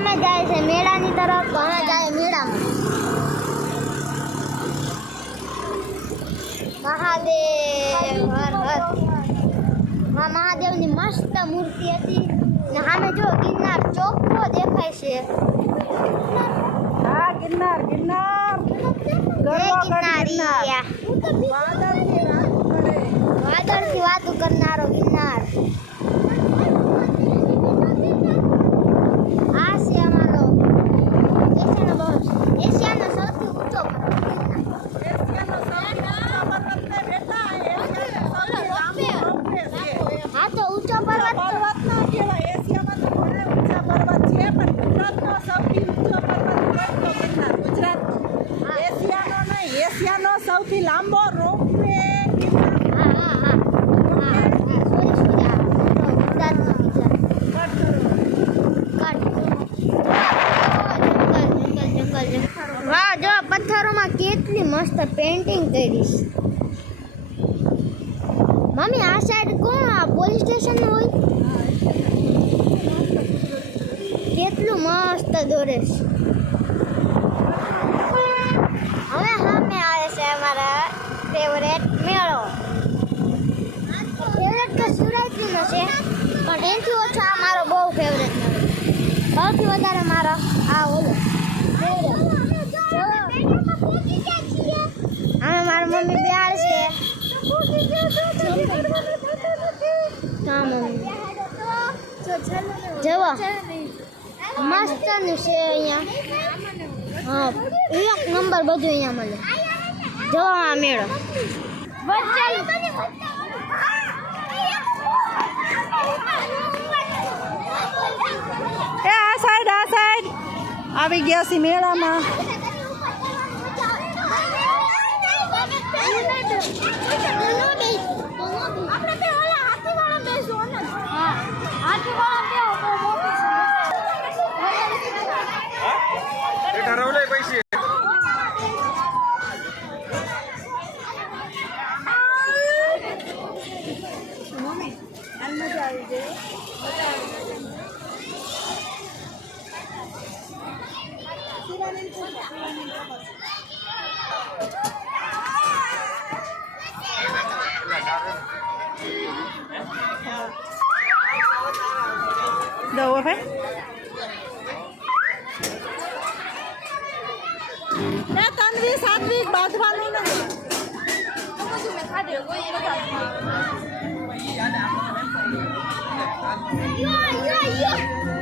અમે જાય છે મેળાની તરફ, તો અમે જાય મેળામાં. મહાદેવ હર હર. મહાદેવની મસ્ત મૂર્તિ હતી ને સામે જો ગિરનાર ચોખ્ખો દેખાય છે. હા ગિરનાર ગિરનાર વાદળથી વાતું કરનારો ગિરનાર. આ છે અમારો એશિયાનો સૌથી ઊંચો હા તો ઊંચો પર્વત એશિયાનો સૌથી લાંબો રોપવે. વાહ જો પથ્થરોમાં કેટલી મસ્ત પેઇન્ટિંગ કરી છે. મમ્મી આ સાઈડ કોણ આ પોલીસ સ્ટેશન હોય? કેટલું મસ્ત દોરે છે. હવે સામે આવે છે અમારા ફેવરેટ મેળો. ફેવરેટ તો શિવરાત્રીનો છે પણ એનાથી ઓછો આ મારો બહુ ફેવરેટ મેળો. સૌથી વધારે મારો આ ઓલો અમે મારા મમ્મી બેહાડ છે. હા મમ્મી જવો મસ્ત છે અહીંયા. હા એક નંબર બધું અહીંયા મળે. જો આ મેળો એ આ સાઈડ આવી ગયા છે મેળામાં. đâu rồi phép đã tan vi sát vi બાદ વાળું નથી. Yo, yo, yo.